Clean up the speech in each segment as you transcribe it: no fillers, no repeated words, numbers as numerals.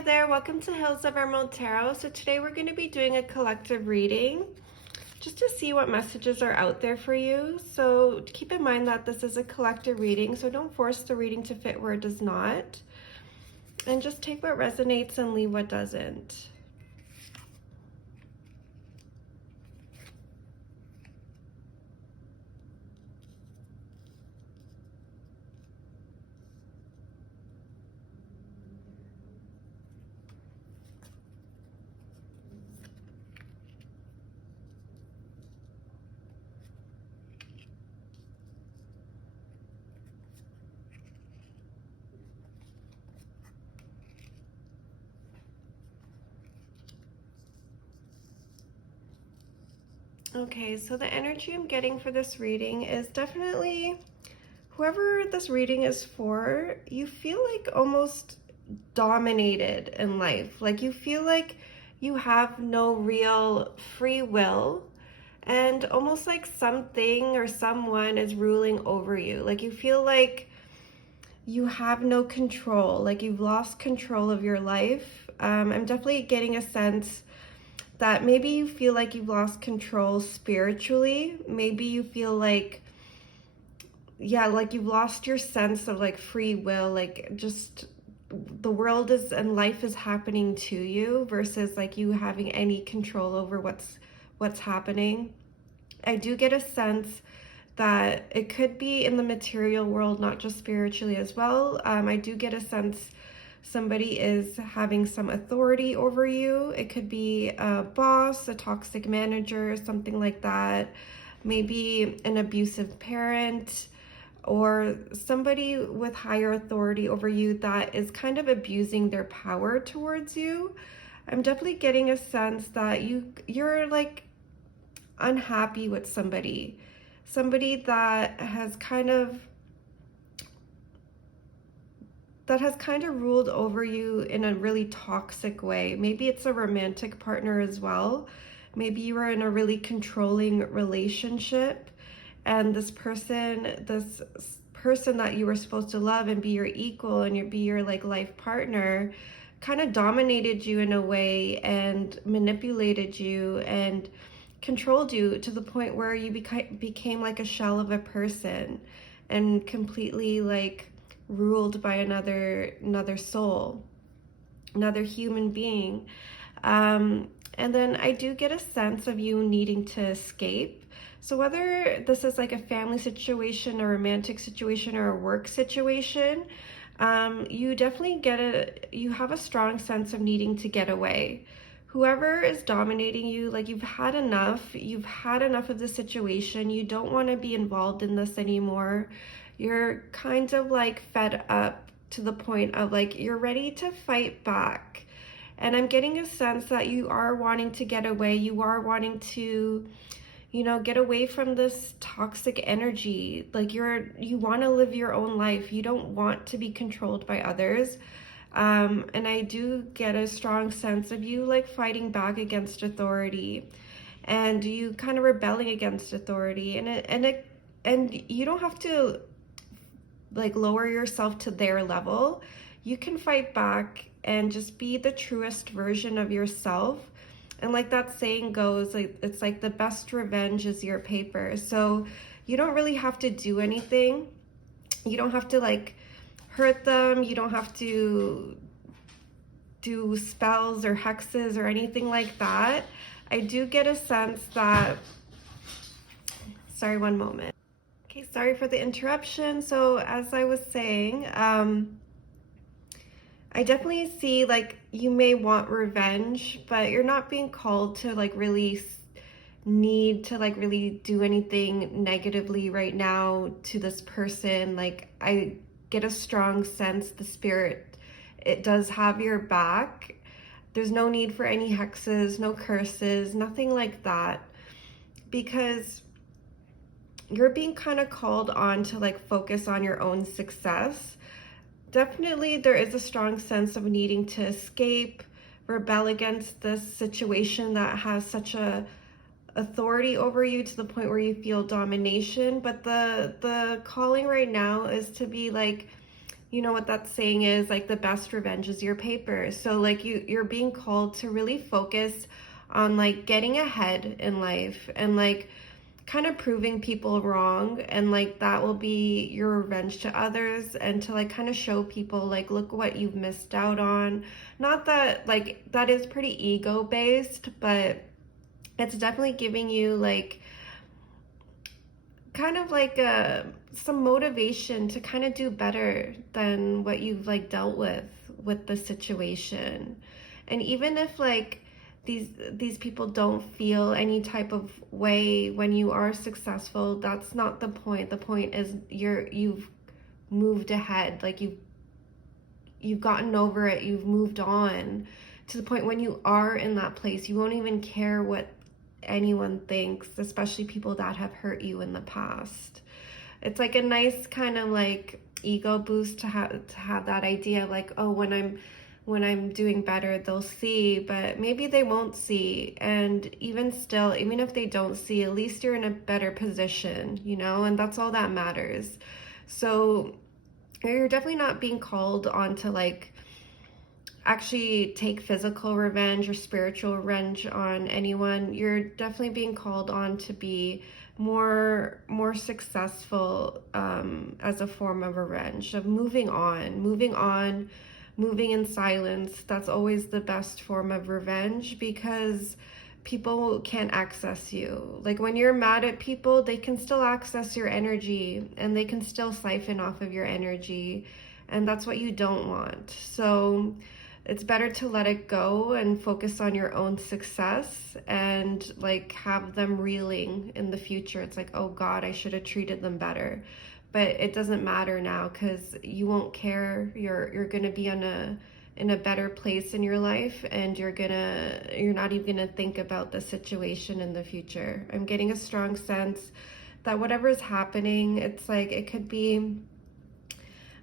Hi there, welcome to Hills of Emerald Tarot. So today we're going to be doing a collective reading just to see what messages are out there for you. So keep in mind that this is a collective reading, so don't force the reading to fit where it does not. And just take what resonates and leave what doesn't. Okay, so the energy I'm getting for this reading is definitely whoever this reading is for, you feel like almost dominated in life. Like you feel like you have no real free will and almost like something or someone is ruling over you. Like you feel like you have no control, like you've lost control of your life. I'm definitely getting a sense that maybe you feel like you've lost control spiritually. Maybe you feel like, yeah, like you've lost your sense of like free will, like just the world is and life is happening to you versus like you having any control over what's happening. I do get a sense that it could be in the material world, not just spiritually as well. I do get a sense somebody is having some authority over you. It could be a boss, a toxic manager, something like that. Maybe an abusive parent or somebody with higher authority over you that is kind of abusing their power towards you. I'm definitely getting a sense that you're like unhappy with somebody that has kind of ruled over you in a really toxic way. Maybe it's a romantic partner as well. Maybe you are in a really controlling relationship and this person that you were supposed to love and be your equal and be your like life partner kind of dominated you in a way and manipulated you and controlled you to the point where you became like a shell of a person and completely like ruled by another soul, another human being. And then I do get a sense of you needing to escape. So whether this is like a family situation, a romantic situation, or a work situation, you definitely you have a strong sense of needing to get away. Whoever is dominating you, like you've had enough of the situation. You don't want to be involved in this anymore. You're kind of like fed up to the point of like you're ready to fight back. And I'm getting a sense that you are wanting to get away. You are wanting to, get away from this toxic energy. Like you want to live your own life. You don't want to be controlled by others. And I do get a strong sense of you like fighting back against authority and you kind of rebelling against authority, and you don't have to like lower yourself to their level. You can fight back and just be the truest version of yourself. And like that saying goes, like it's like the best revenge is your paper. So you don't really have to do anything. You don't have to like hurt them. You don't have to do spells or hexes or anything like that. I do get a sense that, sorry, one moment. Okay, sorry for the interruption. So as I was saying, I definitely see like you may want revenge, but you're not being called to like really need to like really do anything negatively right now to this person. Like I get a strong sense the spirit, it does have your back. There's no need for any hexes, no curses, nothing like that, because you're being kind of called on to like focus on your own success. Definitely there is a strong sense of needing to escape, rebel against this situation that has such a authority over you to the point where you feel domination. But the calling right now is to be like you know what that saying is, like the best revenge is your paper. So like you're being called to really focus on like getting ahead in life and like kind of proving people wrong, and like that will be your revenge to others, and to like kind of show people like, look what you've missed out on. Not that like that is pretty ego based, but it's definitely giving you like kind of like some motivation to kind of do better than what you've like dealt with the situation. And even if like these people don't feel any type of way when you are successful, that's not the point. The point is you've moved ahead, like you've gotten over it, you've moved on to the point when you are in that place, you won't even care what anyone thinks, especially people that have hurt you in the past. It's like a nice kind of like ego boost to have that idea like, oh, when I'm doing better, they'll see, but maybe they won't see. And even still, even if they don't see, at least you're in a better position, you know, and that's all that matters. So you're definitely not being called on to like actually take physical revenge or spiritual revenge on anyone. You're definitely being called on to be more successful as a form of revenge, of moving on, moving in silence. That's always the best form of revenge, because people can't access you. Like when you're mad at people, they can still access your energy and they can still siphon off of your energy, and that's what you don't want. So it's better to let it go and focus on your own success, and like have them reeling in the future. It's like, oh God, I should have treated them better. But it doesn't matter now, because you won't care. You're gonna be in a better place in your life, and you're not even gonna think about the situation in the future. I'm getting a strong sense that whatever is happening, it's like it could be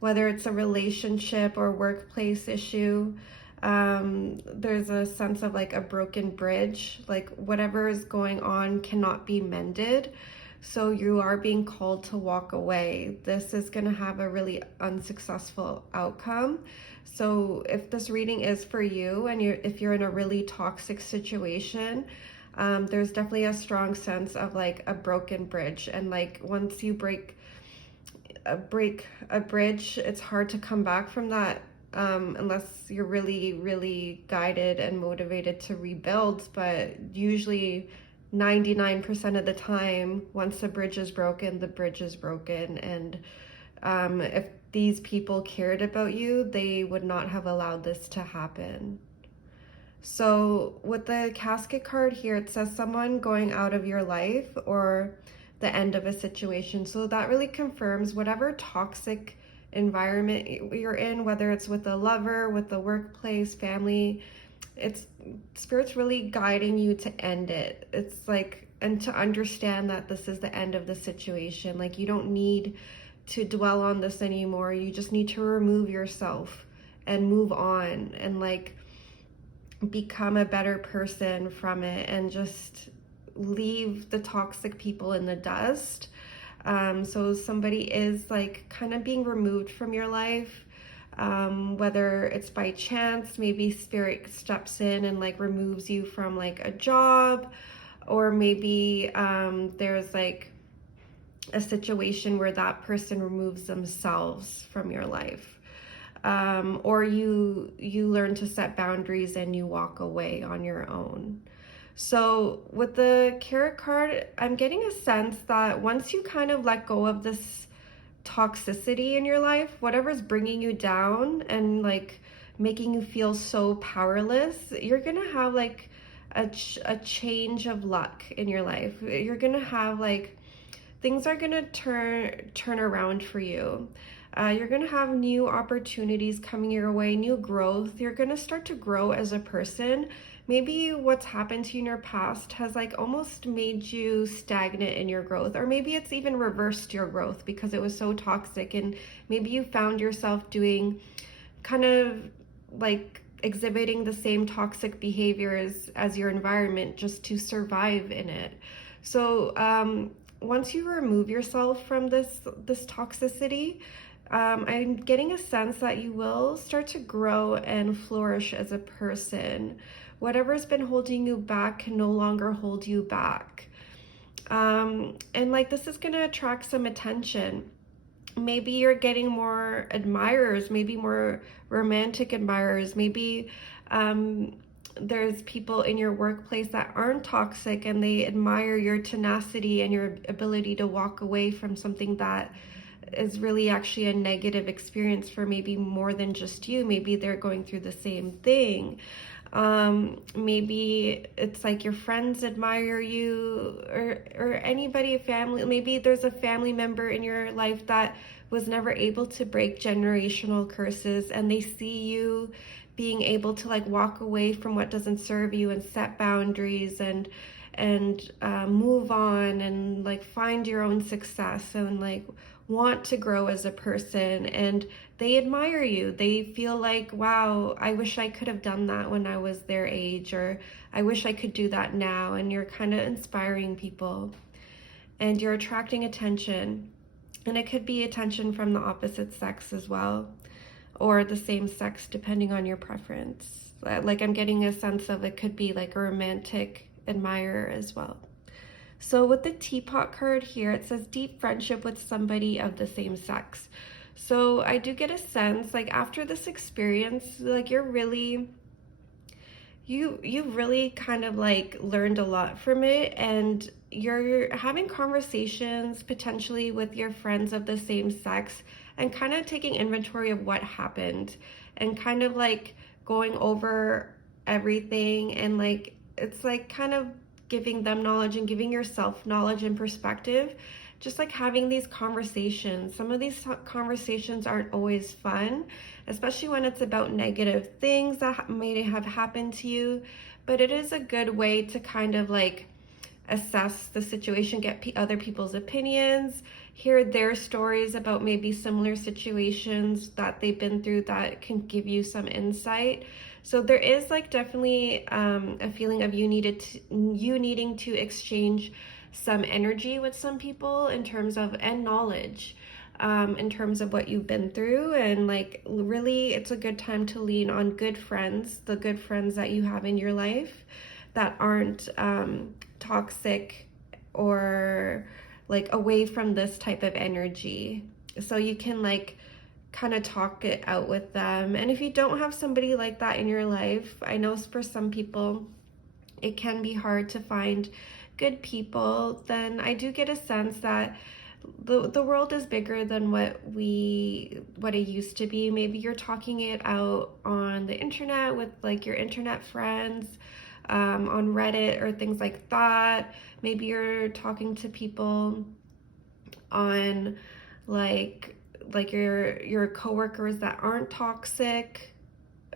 whether it's a relationship or workplace issue. There's a sense of like a broken bridge, like whatever is going on cannot be mended. So you are being called to walk away. This is going to have a really unsuccessful outcome. So if this reading is for you, and if you're in a really toxic situation, there's definitely a strong sense of like a broken bridge. And like once you break a bridge, it's hard to come back from that, unless you're really guided and motivated to rebuild. But usually 99% of the time, once the bridge is broken, the bridge is broken. And if these people cared about you, they would not have allowed this to happen. So with the casket card here, it says someone going out of your life or the end of a situation. So that really confirms whatever toxic environment you're in, whether it's with a lover, with the workplace, family, it's Spirit's really guiding you to end it. It's like, and to understand that this is the end of the situation. Like you don't need to dwell on this anymore. You just need to remove yourself and move on, and like become a better person from it, and just leave the toxic people in the dust. So somebody is like kind of being removed from your life, whether it's by chance, maybe Spirit steps in and like removes you from like a job, or maybe there's like a situation where that person removes themselves from your life. Or you learn to set boundaries and you walk away on your own. So with the Carrot card, I'm getting a sense that once you kind of let go of this toxicity in your life, whatever's bringing you down and like making you feel so powerless, you're gonna have like a change of luck in your life. You're gonna have like, things are gonna turn around for you. You're gonna have new opportunities coming your way, new growth. You're gonna start to grow as a person. Maybe what's happened to you in your past has like almost made you stagnant in your growth, or maybe it's even reversed your growth because it was so toxic, and maybe you found yourself doing kind of like exhibiting the same toxic behaviors as your environment just to survive in it. So once you remove yourself from this toxicity, I'm getting a sense that you will start to grow and flourish as a person. Whatever's been holding you back can no longer hold you back. And like this is going to attract some attention. Maybe you're getting more admirers, maybe more romantic admirers. Maybe there's people in your workplace that aren't toxic and they admire your tenacity and your ability to walk away from something that is really actually a negative experience for maybe more than just you. Maybe they're going through the same thing. Maybe it's like your friends admire you, or anybody, family. Maybe there's a family member in your life that was never able to break generational curses, and they see you being able to like walk away from what doesn't serve you and set boundaries and move on and like find your own success and like want to grow as a person, and they admire you. They feel like, wow, I wish I could have done that when I was their age, or I wish I could do that now. And you're kind of inspiring people and you're attracting attention, and it could be attention from the opposite sex as well, or the same sex depending on your preference. Like I'm getting a sense of it could be like a romantic admirer as well. So with the teapot card here, it says deep friendship with somebody of the same sex. So I do get a sense like after this experience, like you've really kind of like learned a lot from it, and you're having conversations potentially with your friends of the same sex and kind of taking inventory of what happened and kind of like going over everything, and like it's like kind of giving them knowledge and giving yourself knowledge and perspective. Just like having these conversations. Some of these conversations aren't always fun, especially when it's about negative things that may have happened to you, but it is a good way to kind of like assess the situation, get other people's opinions, hear their stories about maybe similar situations that they've been through that can give you some insight. So there is like definitely a feeling of you needing to exchange some energy with some people in terms of, and knowledge in terms of what you've been through. And like really it's a good time to lean on good friends, the good friends that you have in your life that aren't toxic or like away from this type of energy. So you can like kind of talk it out with them. And if you don't have somebody like that in your life, I know for some people it can be hard to find good people, then I do get a sense that the world is bigger than what it used to be. Maybe you're talking it out on the internet with like your internet friends, on Reddit or things like that. Maybe you're talking to people on like your coworkers that aren't toxic.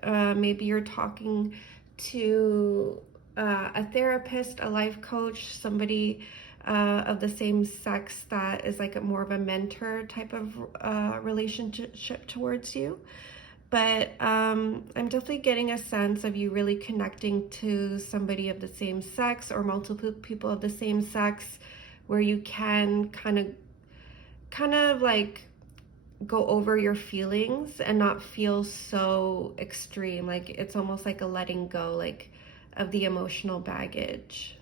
Maybe you're talking to a therapist, a life coach, somebody of the same sex that is like more of a mentor type of relationship towards you. But I'm definitely getting a sense of you really connecting to somebody of the same sex or multiple people of the same sex, where you can kind of like go over your feelings and not feel so extreme. Like it's almost like a letting go, like of the emotional baggage.